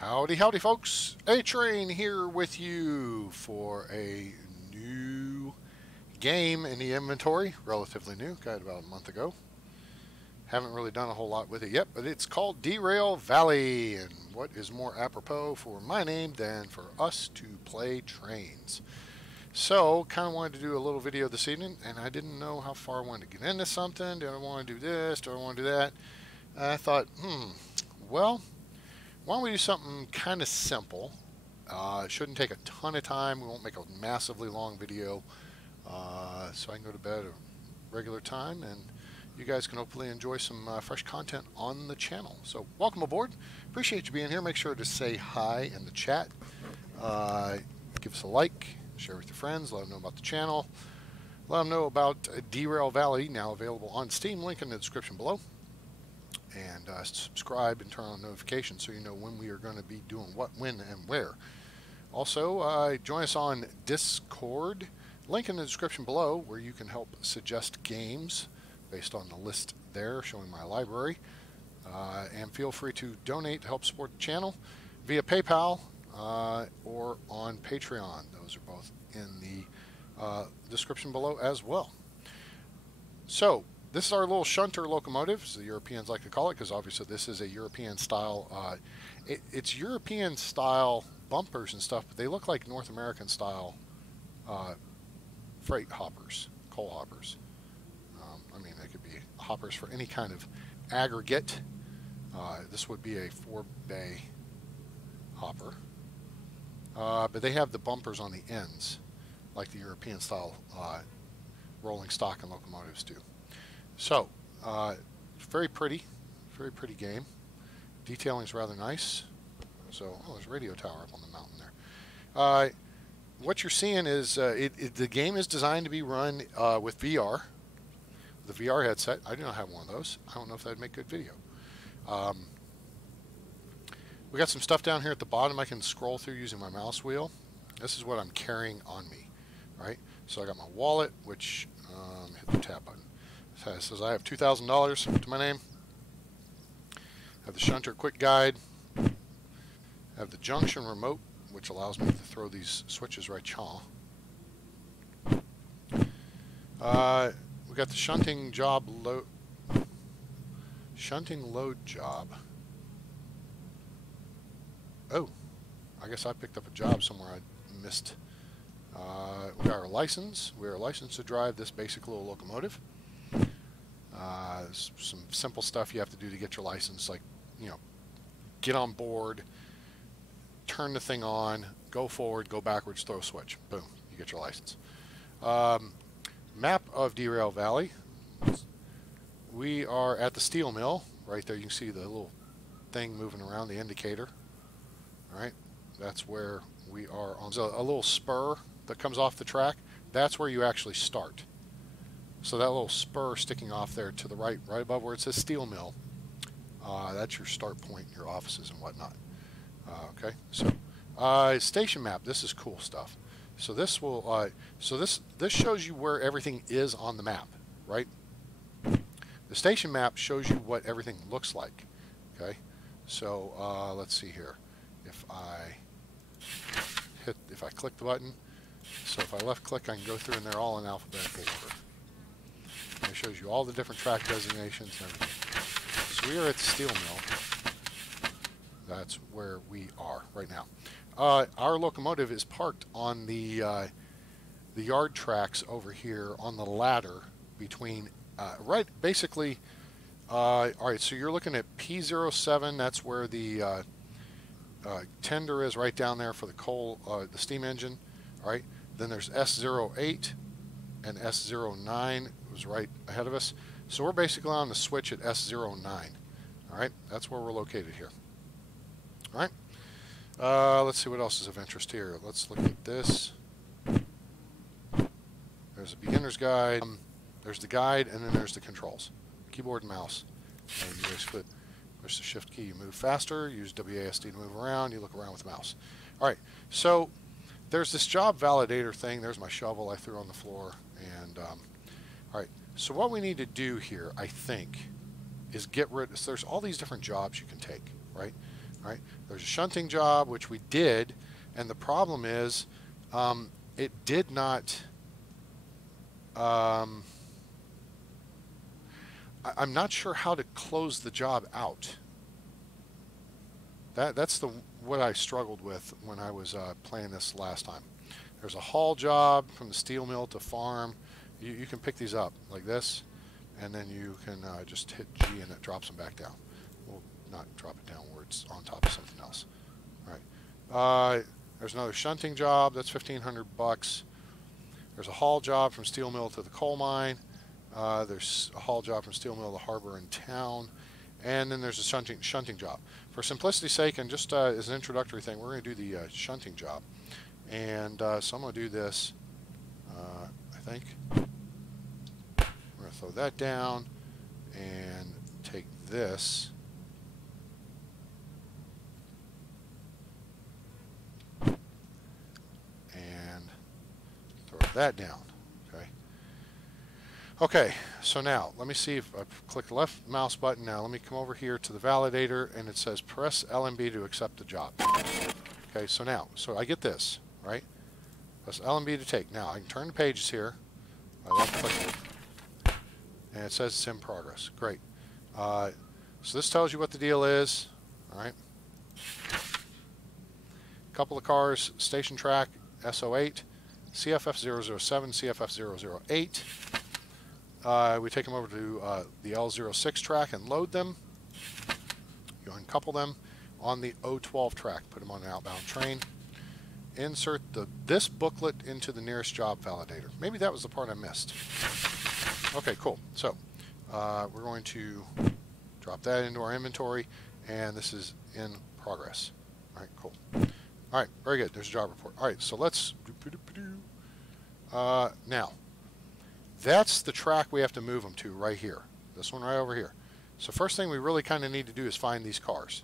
Howdy, howdy, folks. A-Train here with you for a new game in the inventory. Relatively new. Got it about a month ago. Haven't really done a whole lot with it yet, but it's called Derail Valley. And what is more apropos for my name than for us to play trains? So, kind of wanted to do a little video this evening, and I didn't know how far I wanted to get into something. Do I want to do this? Do I want to do that? I thought, well, why don't we do something kind of simple? It shouldn't take a ton of time. We won't make a massively long video, so I can go to bed at a regular time, and you guys can hopefully enjoy some fresh content on the channel. So welcome aboard. Appreciate you being here. Make sure to say hi in the chat. Give us a like, share with your friends, let them know about the channel. Let them know about Derail Valley, now available on Steam. Link in the description below. And subscribe and turn on notifications so you know when we are going to be doing what, when, and where. Also, join us on Discord. Link in the description below where you can help suggest games based on the list there showing my library. And feel free to donate to help support the channel via PayPal or on Patreon. Those are both in the description below as well. So, this is our little shunter locomotive, as the Europeans like to call it, because obviously this is a European style. It's European style bumpers and stuff, but they look like North American style freight hoppers, coal hoppers. I mean, they could be hoppers for any kind of aggregate. This would be a 4-bay hopper. But they have the bumpers on the ends, like the European style rolling stock and locomotives do. So, very pretty game. Detailing is rather nice. So, oh, there's a radio tower up on the mountain there. What you're seeing is the game is designed to be run with VR, the VR headset. I do not have one of those. I don't know if that'd make good video. We got some stuff down here at the bottom I can scroll through using my mouse wheel. This is what I'm carrying on me, right? So I got my wallet, which hit the tab button. It says I have $2,000 to my name. I have the shunter quick guide. I have the junction remote, which allows me to throw these switches right chaw. We got the shunting load job. Oh, I guess I picked up a job somewhere I missed. We got our license. We are licensed to drive this basic little locomotive. Some simple stuff you have to do to get your license, like, you know, get on board, turn the thing on, go forward, go backwards, throw a switch. Boom, you get your license. Map of Derail Valley. We are at the steel mill. Right there you can see the little thing moving around, the indicator. Alright, that's where we are on. So a little spur that comes off the track, that's where you actually start. So that little spur sticking off there to the right, right above where it says steel mill, that's your start point, your offices and whatnot. Okay, so station map. This is cool stuff. So this will, this shows you where everything is on the map, right? The station map shows you what everything looks like. Okay, so let's see here. If I click the button, so if I left click, I can go through and they're all in alphabetical order. It shows you all the different track designations and everything. So we are at the steel mill. That's where we are right now. Our locomotive is parked on the yard tracks over here on the ladder between, right, basically, all right, so you're looking at P07, that's where the tender is right down there for the coal, the steam engine, all right? Then there's S08 and S09 was right ahead of us. So we're basically on the switch at S09. All right, that's where we're located here. All right, let's see what else is of interest here. Let's look at this. There's a beginner's guide. There's the guide, and then there's the controls, keyboard and mouse. And you basically push the shift key, you move faster. Use WASD to move around. You look around with the mouse. All right, so there's this job validator thing. There's my shovel I threw on the floor. And all right, so what we need to do here, I think, is get rid. So there's all these different jobs you can take, right? right? There's a shunting job, which we did, and the problem is it did not. I'm not sure how to close the job out. That's what I struggled with when I was playing this last time. There's a haul job from the steel mill to farm. You can pick these up like this, and then you can just hit G and it drops them back down. We'll not drop it down where it's on top of something else. All right. There's another shunting job. That's $1,500. There's a haul job from steel mill to the coal mine. There's a haul job from steel mill to harbor and town. And then there's a shunting job. For simplicity's sake, and just as an introductory thing, we're going to do the shunting job. And so I'm going to do this, I think. We're going to throw that down and take this. And throw that down. Okay, so now let me see if I click the left mouse button. Now let me come over here to the validator, and it says press LMB to accept the job. Okay, so now, I get this, right? Press LMB to take. Now I can turn the pages here. I left click it, and it says it's in progress. Great. So this tells you what the deal is. All right. Couple of cars, station track SO8, CFF007, CFF008. We take them over to the L06 track and load them. You uncouple them on the O12 track. Put them on an outbound train. Insert this booklet into the nearest job validator. Maybe that was the part I missed. Okay, cool. So we're going to drop that into our inventory, and this is in progress. All right, cool. All right, very good. There's a job report. All right, so let's... now, that's the track we have to move them to right here. This one right over here. So first thing we really kind of need to do is find these cars.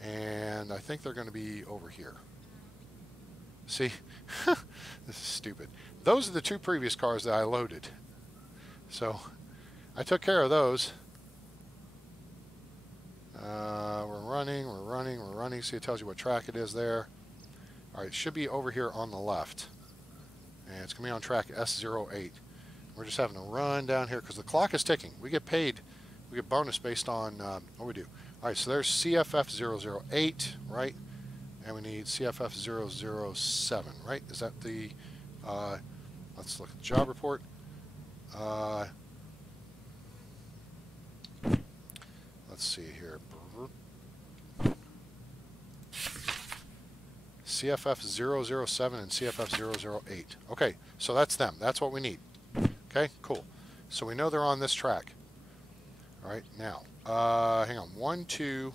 And I think they're going to be over here. See? This is stupid. Those are the two previous cars that I loaded. So I took care of those. We're running. See, it tells you what track it is there. All right, it should be over here on the left. And it's going to be on track S08. We're just having to run down here because the clock is ticking. We get paid. We get bonus based on what we do. All right, so there's CFF008, right? And we need CFF007, right? Is that the... let's look at the job report. Let's see here. CFF007 and CFF008. Okay, so that's them. That's what we need. Okay, cool. So we know they're on this track. All right, now, hang on. 1, 2.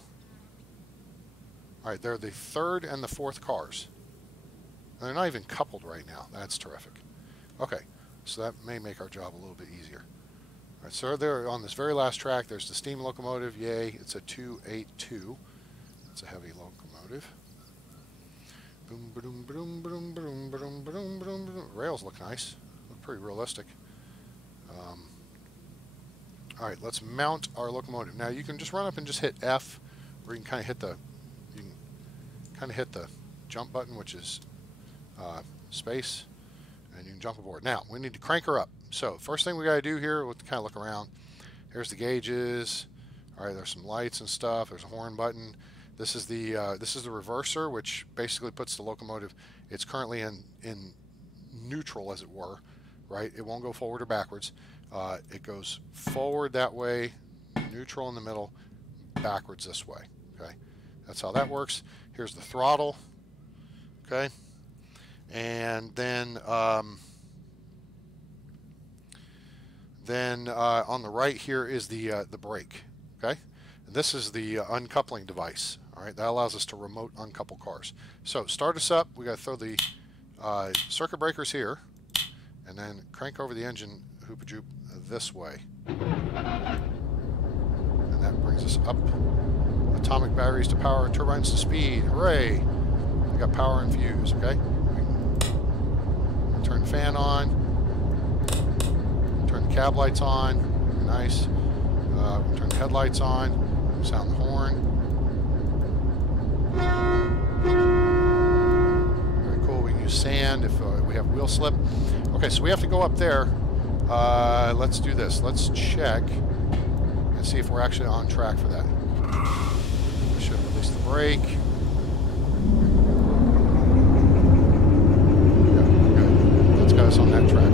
All right, they're the third and the fourth cars. And they're not even coupled right now. That's terrific. Okay, so that may make our job a little bit easier. All right, so they're on this very last track. There's the steam locomotive. Yay, it's a 282. It's a heavy locomotive. Boom, boom, boom, boom, boom, boom, boom, boom. Rails look nice. Look pretty realistic. All right, let's mount our locomotive. Now you can just run up and just hit F, or you can kind of hit the jump button, which is space, and you can jump aboard. Now we need to crank her up. So first thing we got to do here, we'll kind of look around. Here's the gauges. All right, there's some lights and stuff. There's a horn button. This is the reverser, which basically puts the locomotive. It's currently in neutral, as it were. Right? It won't go forward or backwards. It goes forward that way, neutral in the middle, backwards this way. Okay, that's how that works. Here's the throttle. Okay, and then on the right here is the brake. Okay, and this is the uncoupling device. All right, that allows us to remote uncouple cars. So start us up. We got to throw the circuit breakers here, and then crank over the engine hoop-a-joop this way. And that brings us up. Atomic batteries to power, turbines to speed. Hooray! We got power and fuse, okay? Turn the fan on. Turn the cab lights on. Nice. Turn the headlights on. Sound the horn. Very cool. We can use sand if we have wheel slip. Okay, so we have to go up there. Let's do this. Let's check and see if we're actually on track for that. We should release the brake. Yeah, good. That's got us on that track.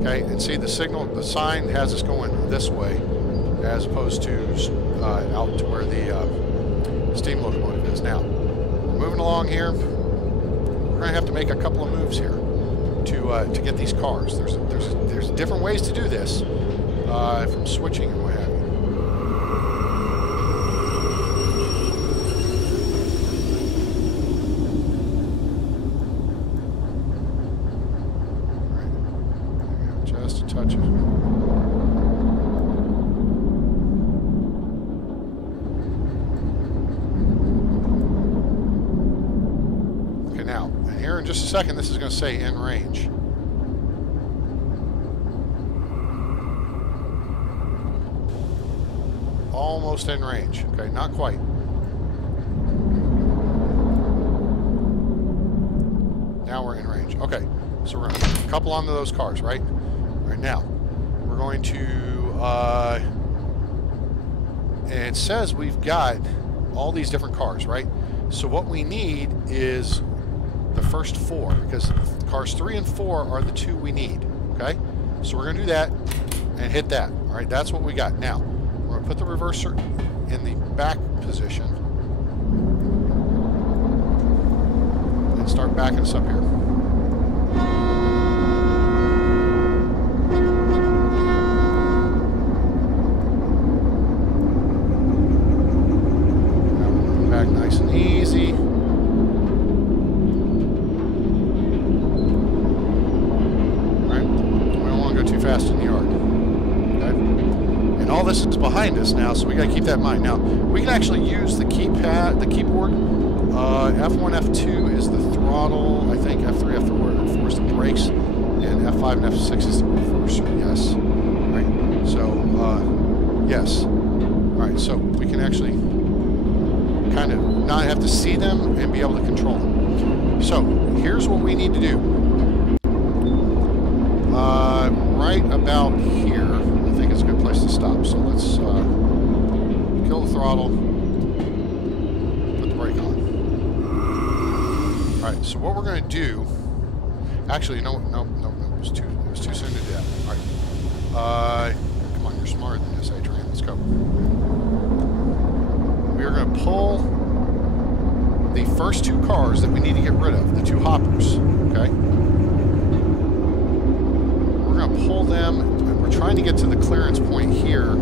Okay, and see the signal, the sign has us going this way as opposed to out to where the steam locomotive is. Now, we're moving along here. We're going to have to make a couple of moves here to get these cars. There's different ways to do this from switching and what have you. Just a touch of. Okay, now, and here in just a second, this is going to say in range. Almost in range. Okay, not quite. Now we're in range. Okay, so we're going to couple onto those cars, right? Right now, we're going to, and it says we've got all these different cars, right? So what we need is the first 4, because cars 3 and 4 are the 2 we need, okay? So we're going to do that and hit that, all right? That's what we got. Now, we're going to put the reverser in the back position and start backing us up here. Nice and easy. Right? We don't want to go too fast in the yard. Okay? And all this is behind us now, so we got to keep that in mind. Now, we can actually use the keypad, the keyboard. F1, F2 is the throttle. I think F3, F4 is the brakes, and F5 and F6 is the reverser. Yes. Right. So, yes. All right. So we can actually kind of not have to see them and be able to control them. So here's what we need to do. Right about here, I think it's a good place to stop. So let's kill the throttle, put the brake on. All right. So what we're going to do? Actually, no. It was too soon to do that. All right. Come on, you're smarter than this, Adrian. Let's go. We are going to pull the first 2 cars that we need to get rid of, the 2 hoppers, okay? We're going to pull them, and we're trying to get to the clearance point here.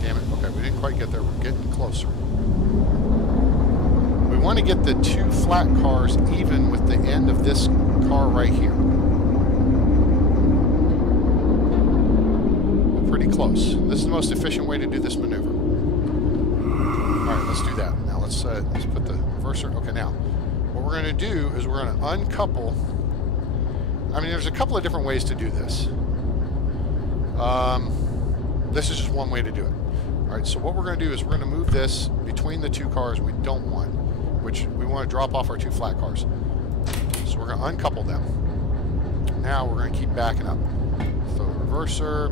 Damn it, okay, we didn't quite get there. We're getting closer. We want to get the 2 flat cars even with the end of this car right here. Close. This is the most efficient way to do this maneuver. All right, let's do that. Now let's put the reverser. Okay, now what we're going to do is we're going to uncouple. I mean, there's a couple of different ways to do this. This is just one way to do it. All right, so what we're going to do is we're going to move this between the 2 cars we don't want, which we want to drop off our 2 flat cars. So we're going to uncouple them. Now we're going to keep backing up. Throw the reverser.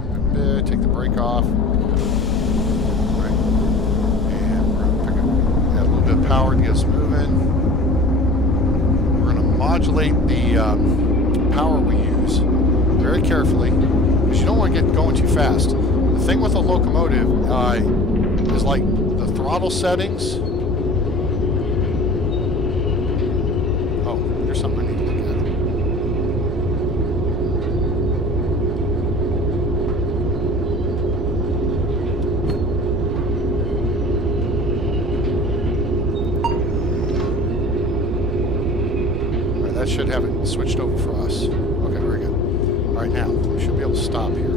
Take the brake off. Right. And we're going to pick up, add a little bit of power to get us moving. We're going to modulate the power we use very carefully because you don't want to get going too fast. The thing with a locomotive is like the throttle settings. Oh, here's something I need to look at. That should have it switched over for us. Okay, very good. All right, now we should be able to stop here.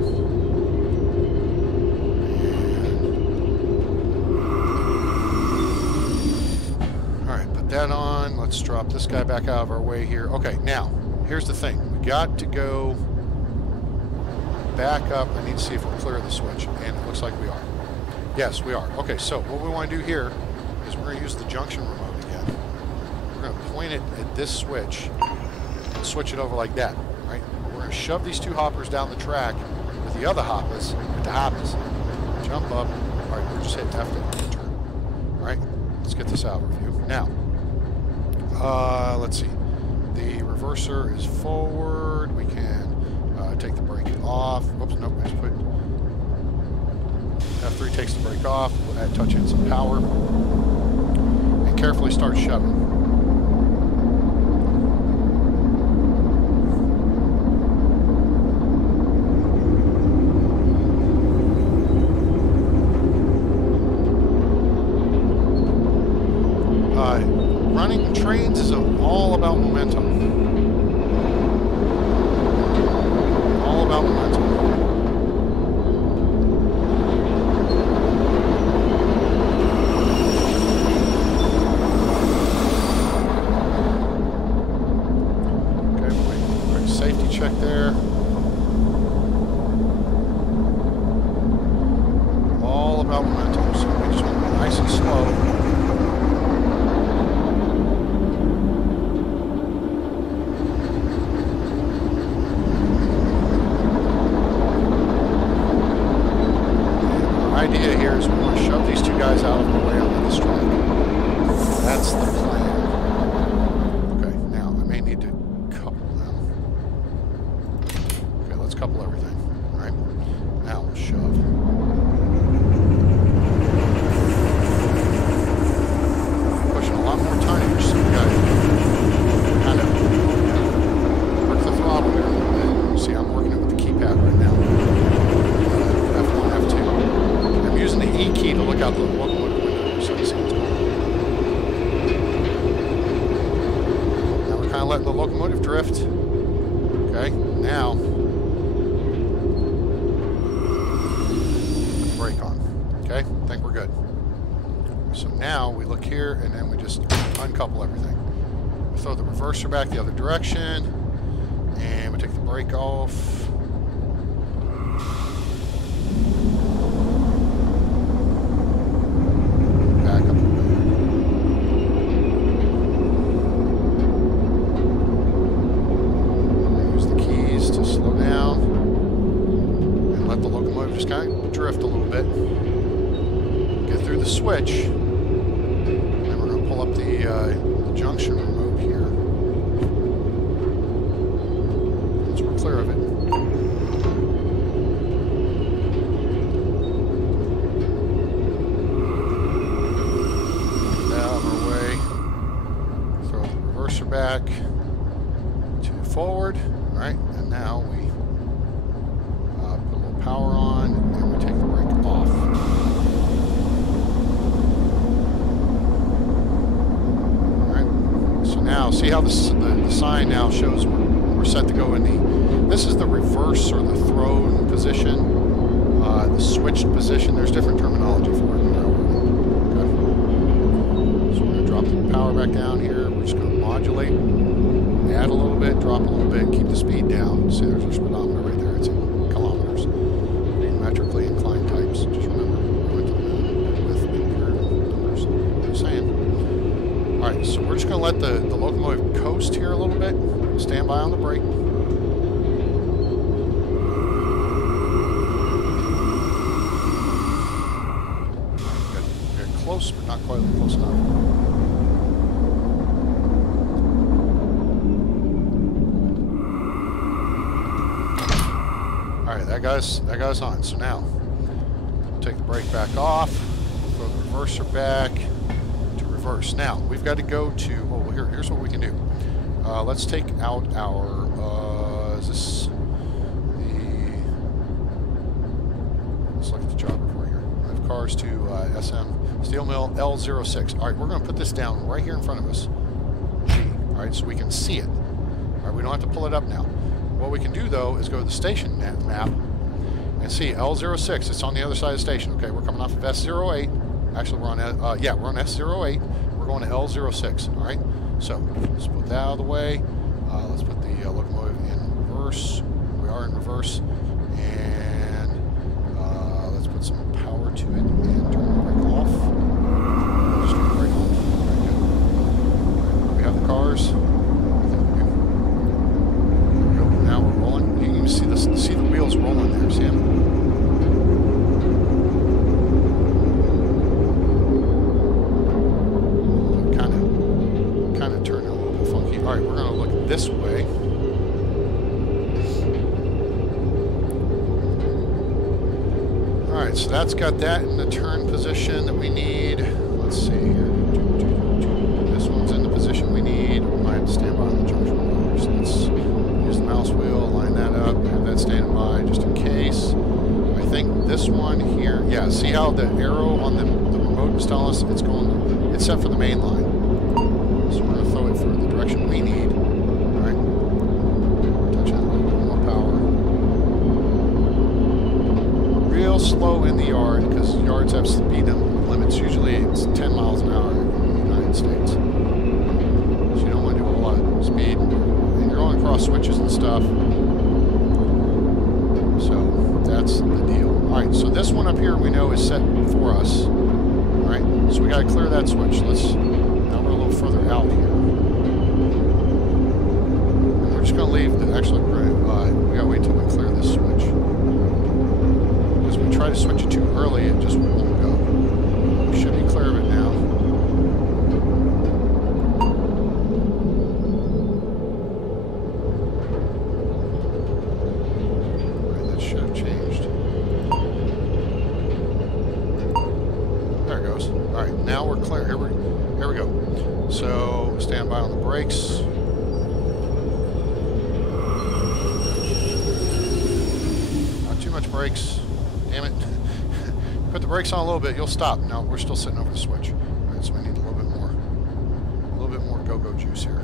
All right, put that on. Let's drop this guy back out of our way here. Okay, now here's the thing. we've got to go back up. I need to see if we're clear of the switch, and it looks like we are. Yes, we are. Okay, so what we want to do here is we're going to use the junction remote again. We're going to point it at this switch and switch it over like that, right? We're going to shove these two hoppers down the track with the other hoppers, jump up. All right, we're just hitting F to enter. All right, let's get this out of review. Now, let's see. The reverser is forward. We can take the brake off. Whoops, nope, I just put F3 takes the brake off. We'll add touch in some power and carefully start shoving. Running trains is all about momentum. All about momentum. Okay, quick safety check there. All about momentum. So we just want to be nice and slow. Idea here is we want to shove these two guys out of the way on this track. That's the plan. Okay, now I may need to couple them. Okay, let's couple everything. All right, now we'll shove. Pushing a lot more tonnage, so we got to kind of work the throttle here a little bit. See, I'm working it with the keypad right now. F1, F2. I'm using the E key to look out the locomotive window so you see what's going on. Now we're kind of letting the locomotive drift. Okay, now put the brake on. Okay, I think we're good. So now we look here and then we just uncouple everything. We throw the reverser back the other direction and we take the brake off. Drift a little bit, get through the switch, and then we're going to pull up the junction remote here once we're clear of it. Get out of our way, throw the reverser back to forward, all right, and now we put a little power on, and we take the brake off. Alright, so now, see how the sign now shows we're set to go in this is the reverse or the thrown position, the switched position. There's different terminology for it. Okay. So we're going to drop the power back down here. We're just going to modulate, add a little bit, drop a little bit, keep the speed down. See, there's our speedometer right there. It's in kilometers. Metrically inclined types. Just remember, we went to the moon with imperial numbers. Just saying. All right, so we're just going to let the locomotive coast here a little bit. Stand by on the brake. Good. We're close, but not quite close enough. Alright, that guy's on. So now, we'll take the brake back off, throw the reverser back to reverse. Now, we've got to go to, oh, here's what we can do. Let's take out our, is this let's look at the job report here. I have cars to SM Steel Mill L06. Alright, we're going to put this down right here in front of us. G. Alright, so we can see it. Alright, we don't have to pull it up now. What we can do, though, is go to the station map and see L06. It's on the other side of the station. Okay, we're coming off of S08. Actually, we're on we're on S08. We're going to L06. All right, so let's put that out of the way. Let's put the locomotive in reverse. We are in reverse. And let's put some power to it and turn the brake off. Just turn the brake on. Very good. Right, we have the cars. I think we do. There we go. Now we're rolling. You can even see the wheels rolling there. See them? Kind of turned out a little bit funky. All right, we're going to look this way. Alright, so that's got that in the turn position that we need. Let's see here. This one's in the position we need. We might have to stand by on the junction wires. Let's use the mouse wheel, line that up, have that standing by just in case. I think this one here, yeah, see how the arrow on the remote is telling us it's set for the main line. So we're going to throw it for the direction we need. Alright. Touch that a little bit more power. Real slow in the yard because yards have speed limits. Usually it's 10 miles an hour in the United States. So you don't want to do a whole lot of speed. And you're going across switches and stuff. So that's the deal. Alright, so this one up here we know is set for us. Alright, so we got to clear that switch. Now we're a little further out here. And we're just going to leave actually, we got to wait till we clear this switch. Try to switch it too early, it just won't go. We should be clear of it now. Right, that should have changed. There it goes. Alright, now we're clear. Here we go. So, stand by on the brakes. Not too much brakes. Damn it. Put the brakes on a little bit, you'll stop. No, we're still sitting over the switch. All right, so we need a little bit more go-go juice here.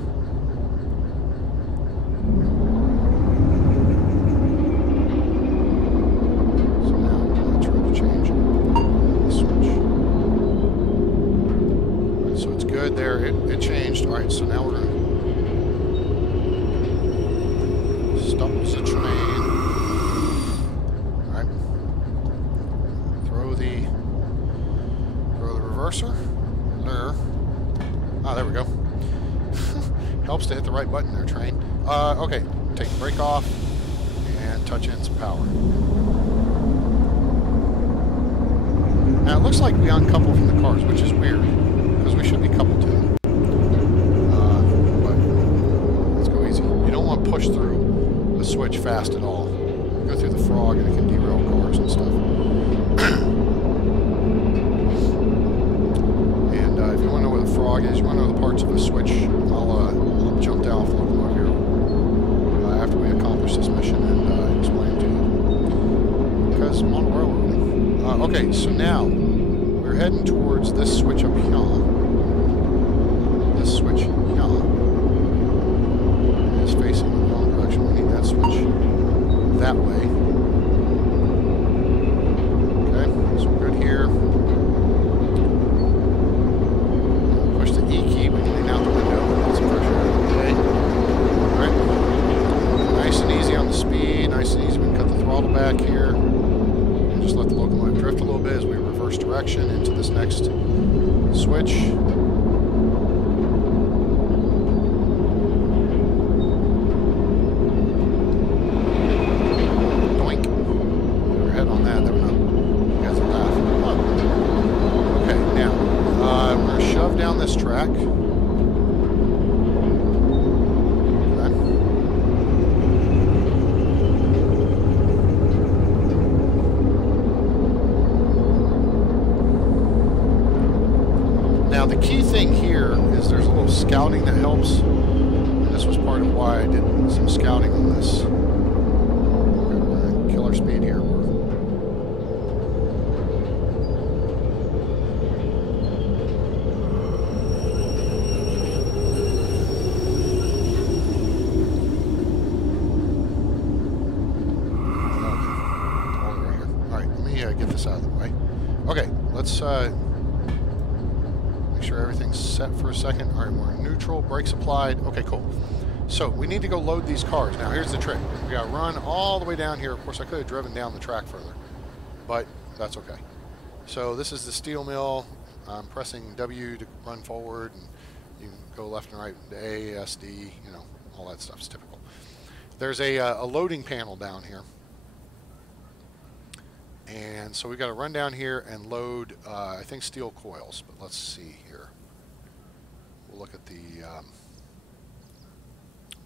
So now we're going to try to change the switch. All right, so it's good there. It changed. All right, so now we're going to stop the train. Reverser. There. Ah, there we go. Helps to hit the right button there, train. Okay, take the brake off and touch in some power. Now it looks like we uncouple from the cars, which is weird because we should be coupled to them. But let's go easy. You don't want to push through a switch fast at all. Go through the frog and it can derail cars and stuff. If you want to know where the frog is, you want to know the parts of a switch, I'll jump down off the locomotive here after we accomplish this mission and explain to you. Because I'm on the railroad. Okay, so now we're heading towards this switch up here. This switch here is facing the wrong direction. We need that switch that way. Okay, so we're good here. E key, we're getting out the window. That's pressure. Okay. Alright. Nice and easy on the speed. Nice and easy. We can cut the throttle back here. And just let the locomotive drift a little bit as we reverse direction into this next switch. Doink. We're ahead on that. There we go. You guys are laughing. Okay, now. We're going to shove down this track. Okay. Now the key thing here is there's a little scouting that helps. And this was part of why I did some scouting on this. Okay, we're going to kill our speed here. Get this out of the way. Okay, let's make sure everything's set for a second. All right, we're in neutral, brakes applied. Okay, cool. So we need to go load these cars. Now here's the trick. We got to run all the way down here. Of course, I could have driven down the track further, but that's okay. So this is the steel mill. I'm pressing W to run forward, and you can go left and right, A, S, D, you know, all that stuff's typical. There's a loading panel down here. And so we've got to run down here and load, I think, steel coils. But let's see here. We'll look at the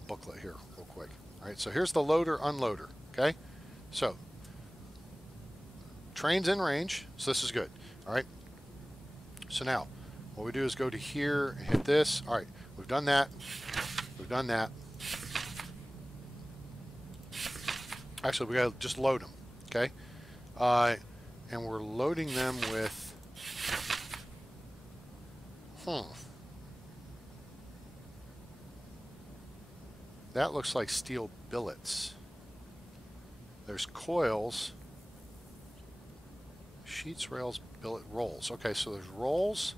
booklet here real quick. All right, so here's the loader, unloader. Okay, so train's in range, so this is good. All right, so now what we do is go to here and hit this. All right, we've done that. We've done that. Actually, we got to just load them. Okay. And we're loading them with, that looks like steel billets. There's coils, sheets, rails, billet, rolls. Okay, so there's rolls.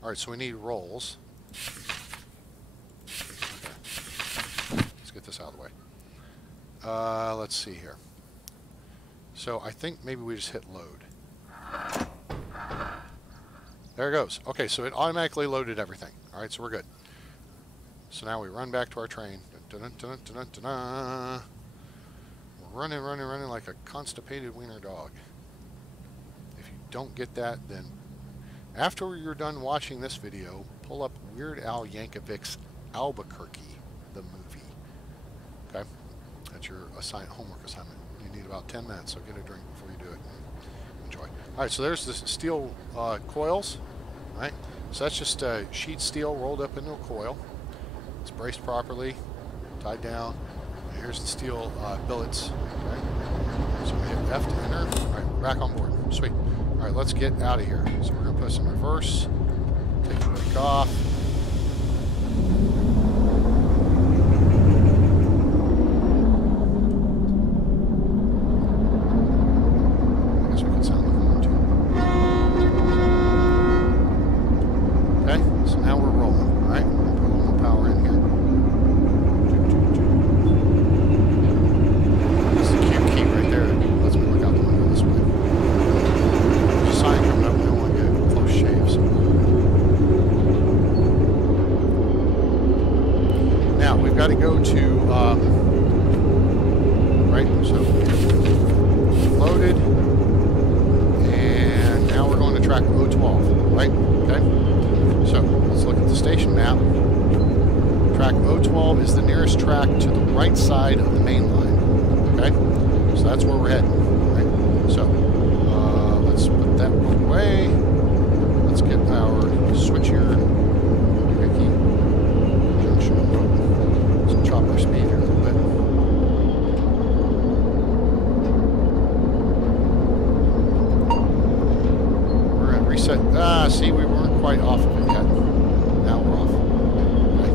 All right, so we need rolls. Okay. Let's get this out of the way. Let's see here. So I think maybe we just hit load. There it goes. Okay, so it automatically loaded everything. All right, so we're good. So now we run back to our train. Dun, dun, dun, dun, dun, dun, dun. We're running, running, running like a constipated wiener dog. If you don't get that, then after you're done watching this video, pull up Weird Al Yankovic's Albuquerque, the movie. Okay? That's your homework assignment. You need about 10 minutes, so get a drink before you do it. Enjoy. All right, so there's the steel coils. All right, so that's just sheet steel rolled up into a coil. It's braced properly, tied down. And here's the steel billets. Okay, so we hit F to enter. All right, we're back on board. Sweet. All right, let's get out of here. So we're gonna put some reverse. Take the brake off. Got to go to, right, so loaded, and now we're going to track 012, right, okay, so let's look at the station map. Track 012 is the nearest track to the right side of the main line, okay, so that's where we're heading, right, so let's put that book away, let's get our switch here, chop our speed here a little bit. We're going to reset. See, we weren't quite off of it yet. Now we're off. Okay.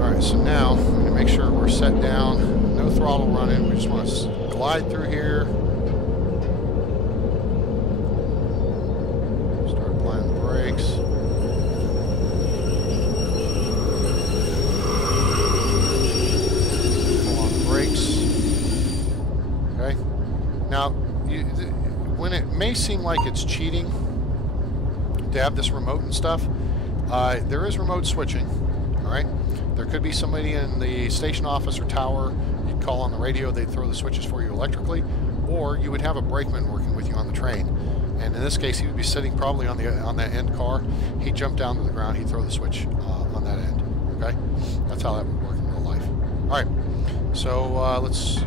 Alright, so now I'm going to make sure we're set down. No throttle running. We just want to glide through here. When it may seem like it's cheating to have this remote and stuff, there is remote switching. All right, there could be somebody in the station office or tower. You'd call on the radio; they'd throw the switches for you electrically, or you would have a brakeman working with you on the train. And in this case, he would be sitting probably on that end car. He'd jump down to the ground. He'd throw the switch on that end. Okay, that's how that would work in real life. All right, so let's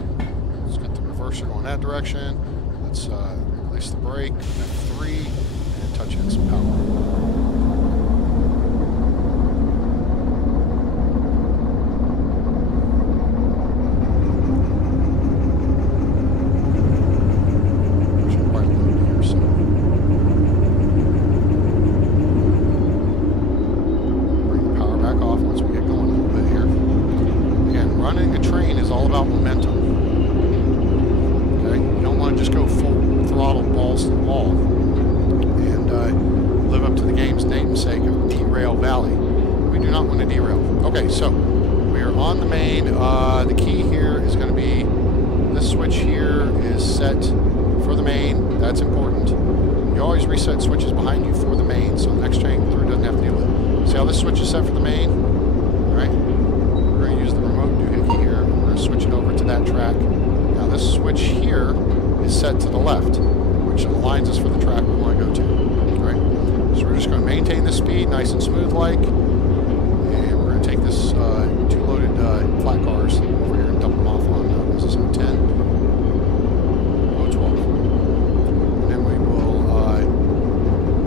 get the reverser going that direction. Let's release the brake, F3, and touch in some power. Balls to the wall and live up to the game's name namesake of Derail Valley. We do not want to derail. Okay, so we are on the main. The key here is going to be this switch here is set for the main. That's important. You always reset switches behind you for the main, so the next train through doesn't have to deal with it. See how this switch is set for the main? All right. We're going to use the remote doohickey here. We're going to switch it over to that track. Now this switch here is set to the left, which aligns us for the track we want to go to. All right. So we're just going to maintain this speed, nice and smooth like, and we're going to take this two loaded flat cars over here and dump them off on, what is this, 10? Oh, 12. And then we will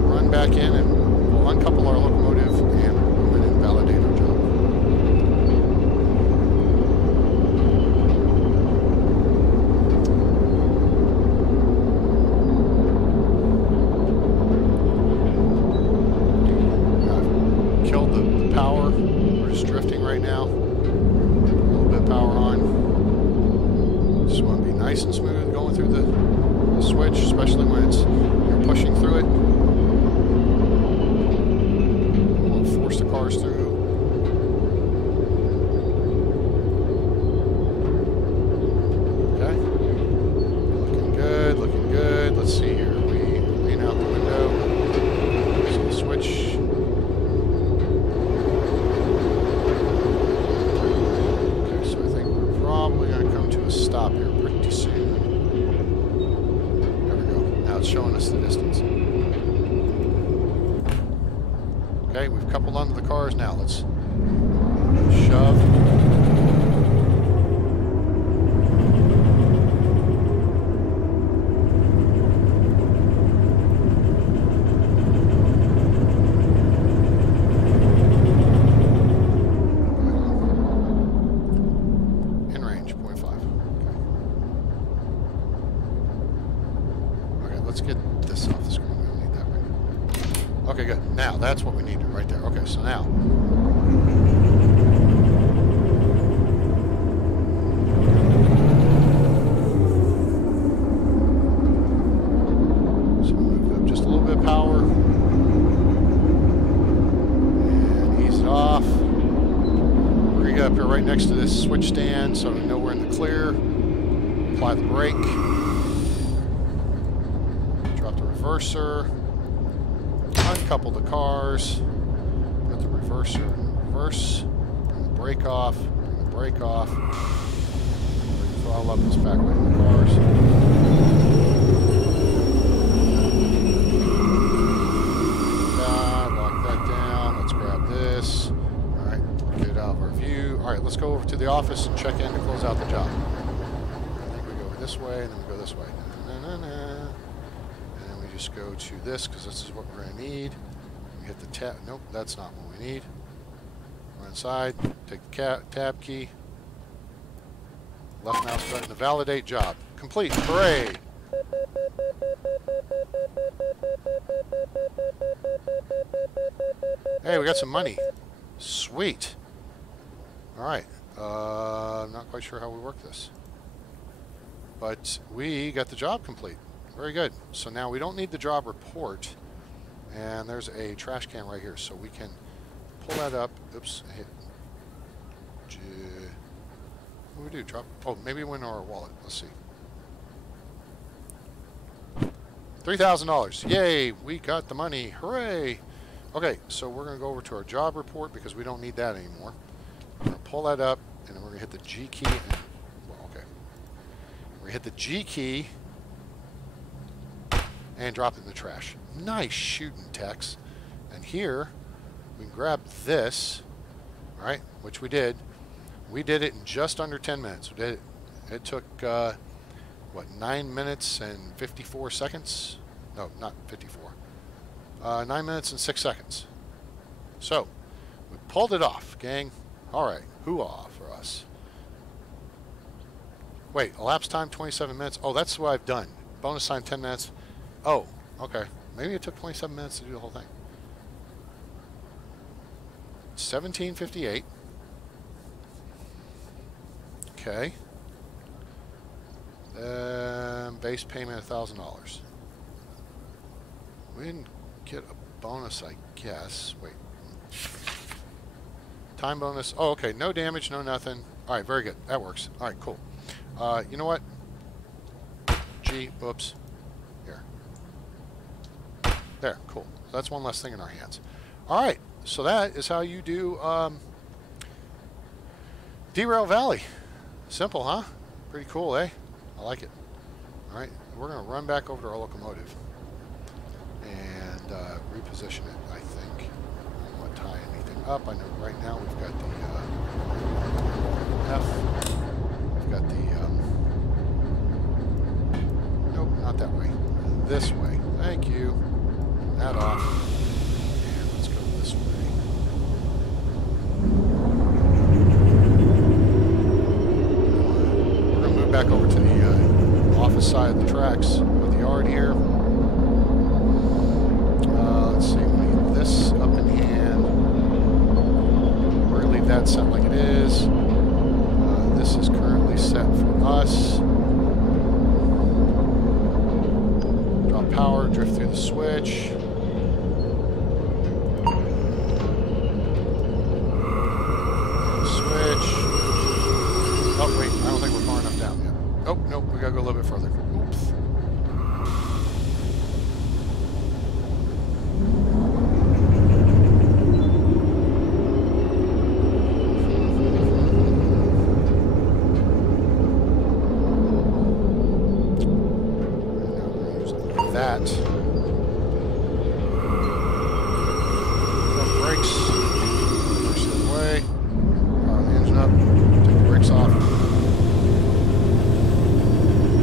run back in and we'll uncouple our locomotive and go in and validate our job. I've killed the power. We're just drifting right now. A little bit of power on. Just want to be nice and smooth going through the switch, especially when you're pushing through it. We won't force the cars through. Okay. Looking good, looking good. Let's see here. We lean out the window. See the switch. Okay, so I think we're probably going to come to a stop here pretty soon. There we go. Now it's showing us the distance. Okay, we've coupled onto the cars. Now let's shove. In range, 0.5. Okay, let's get this off the screen. We don't need that right now. Okay, good. Now, that's what we need right there. Okay, so now. So we moved up just a little bit of power. And ease it off. We're going to get up here right next to this switch stand so we know we're in the clear. Apply the brake. Drop the reverser. Uncouple the cars, put the reverser in reverse, bring the brake off, bring the brake off, bring the throttle up, let's back away from the cars. Lock that down, let's grab this. Alright, get it out of our view. Alright, let's go over to the office and check in to close out the job. I think we go this way and then we go this way. Just go to this because this is what we're going to need. We hit the tab. Nope, that's not what we need. Run inside. Take the tab key. Left mouse button to validate job. Complete. Hooray! Hey, we got some money. Sweet. All right. I'm not quite sure how we work this, but we got the job complete. Very good. So now we don't need the job report, and there's a trash can right here, so we can pull that up. Oops, I hit. What do we do? Drop. Oh, maybe it went in our wallet. Let's see. $3,000. Yay! We got the money. Hooray! Okay, so we're going to go over to our job report because we don't need that anymore. We're going to pull that up, and then we're going to hit the G key. Well, okay. We're going to hit the G key. And drop it in the trash. Nice shooting, Tex. And here, we can grab this, all right, which we did. We did it in just under 10 minutes. We did it. It took, what, 9 minutes and 54 seconds? No, not 54. 9 minutes and 6 seconds. So, we pulled it off, gang. All right, hoo-ah for us. Wait, elapsed time 27 minutes. Oh, that's what I've done. Bonus time 10 minutes. Oh, okay. Maybe it took 27 minutes to do the whole thing. 1758. Okay. Base payment $1,000. We didn't get a bonus, I guess. Wait. Time bonus. Oh, okay. No damage, no nothing. All right, very good. That works. All right, cool. You know what? G. Oops. Here. There. Cool. So that's one less thing in our hands. All right. So that is how you do Derail Valley. Simple, huh? Pretty cool, eh? I like it. All right. We're going to run back over to our locomotive and reposition it, I think. I don't want to tie anything up. I know right now we've got the F. We've got the... nope, not that way. This way. Thank you. That off. And let's go this way. We're going to move back over to the office side of the tracks with the yard here. Let's see, we need this up in hand. We're going to leave that set like it is. This is currently set for us. Drop power, drift through the switch. Switch. Oh, wait, I don't think we're far enough down yet. Oh, nope, we gotta go a little bit further. Oops. That. Enough brakes. Push the other way. Power the engine up. Take the brakes off.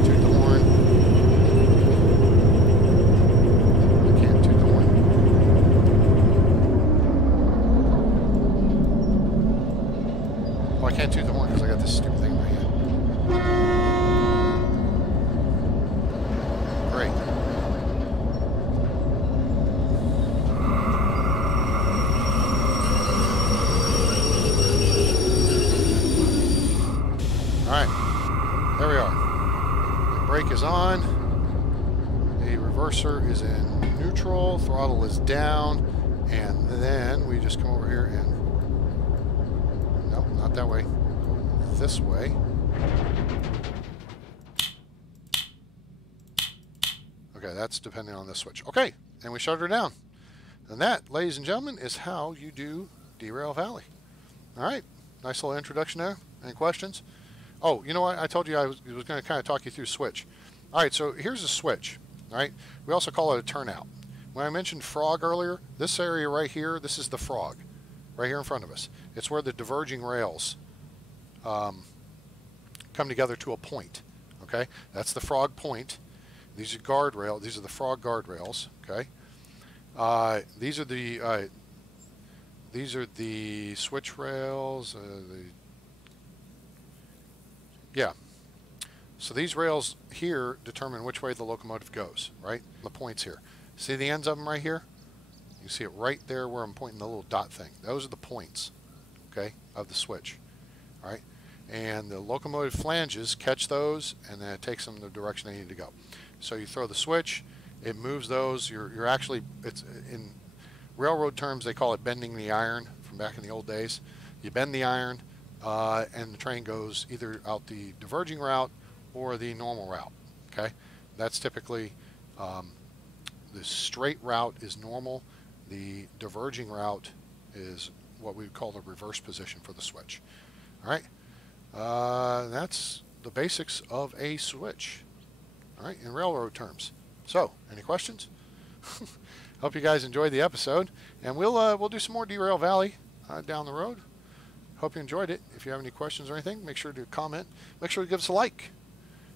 Toot the horn. I can't toot the horn. Oh, I can't toot the horn because I got this stupid thing in my hand. Great. Alright, there we are. The brake is on. The reverser is in neutral. Throttle is down. And then we just come over here and... Nope, not that way. Go this way. Okay, that's depending on this switch. Okay, and we shut her down. And that, ladies and gentlemen, is how you do Derail Valley. Alright, nice little introduction there. Any questions? Oh, you know what? I told you I was going to kind of talk you through switch. All right, so here's a switch. All right, we also call it a turnout. When I mentioned frog earlier, this area right here, this is the frog, right here in front of us. It's where the diverging rails come together to a point. Okay, that's the frog point. These are guardrail. These are the frog guardrails. Okay, these are the switch rails. Yeah. So these rails here determine which way the locomotive goes, right? The points here. See the ends of them right here? You see it right there where I'm pointing the little dot thing. Those are the points, okay, of the switch, all right? And the locomotive flanges catch those, and then it takes them in the direction they need to go. So you throw the switch, it moves those. You're actually, it's in railroad terms, they call it bending the iron from back in the old days. You bend the iron, and the train goes either out the diverging route or the normal route. Okay, that's typically the straight route is normal. The diverging route is what we would call the reverse position for the switch. All right, that's the basics of a switch. All right, in railroad terms. So, any questions? Hope you guys enjoyed the episode, and we'll do some more Derail Valley down the road. Hope you enjoyed it. If you have any questions or anything, make sure to comment. Make sure to give us a like.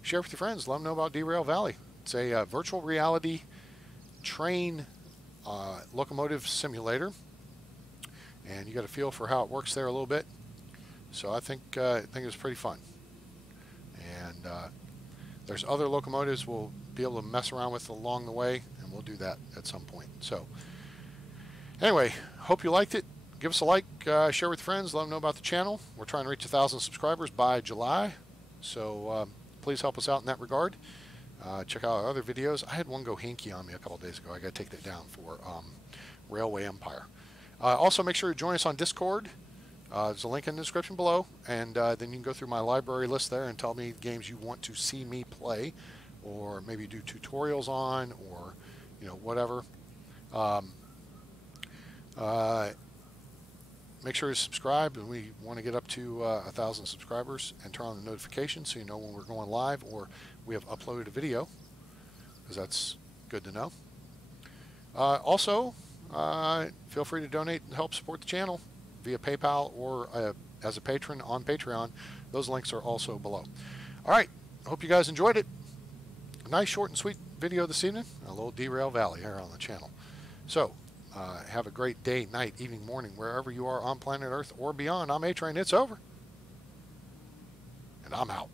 Share with your friends. Let them know about Derail Valley. It's a virtual reality train locomotive simulator. And you got a feel for how it works there a little bit. So I think it was pretty fun. And there's other locomotives we'll be able to mess around with along the way. And we'll do that at some point. So anyway, hope you liked it. Give us a like, share with friends, let them know about the channel. We're trying to reach 1,000 subscribers by July, so please help us out in that regard. Check out our other videos. I had one go hinky on me a couple days ago. I got to take that down for Railway Empire. Also, make sure to join us on Discord. There's a link in the description below, and then you can go through my library list there and tell me games you want to see me play, or maybe do tutorials on, or whatever. Make sure to subscribe, and we want to get up to 1,000 subscribers, and turn on the notifications so you know when we're going live or we have uploaded a video, because that's good to know. Also, feel free to donate and help support the channel via PayPal or as a patron on Patreon. Those links are also below. All right, I hope you guys enjoyed it. A nice, short, and sweet video this evening. A little Derail Valley here on the channel. So, have a great day, night, evening, morning, wherever you are on planet Earth or beyond. I'm A-Train. It's over. And I'm out.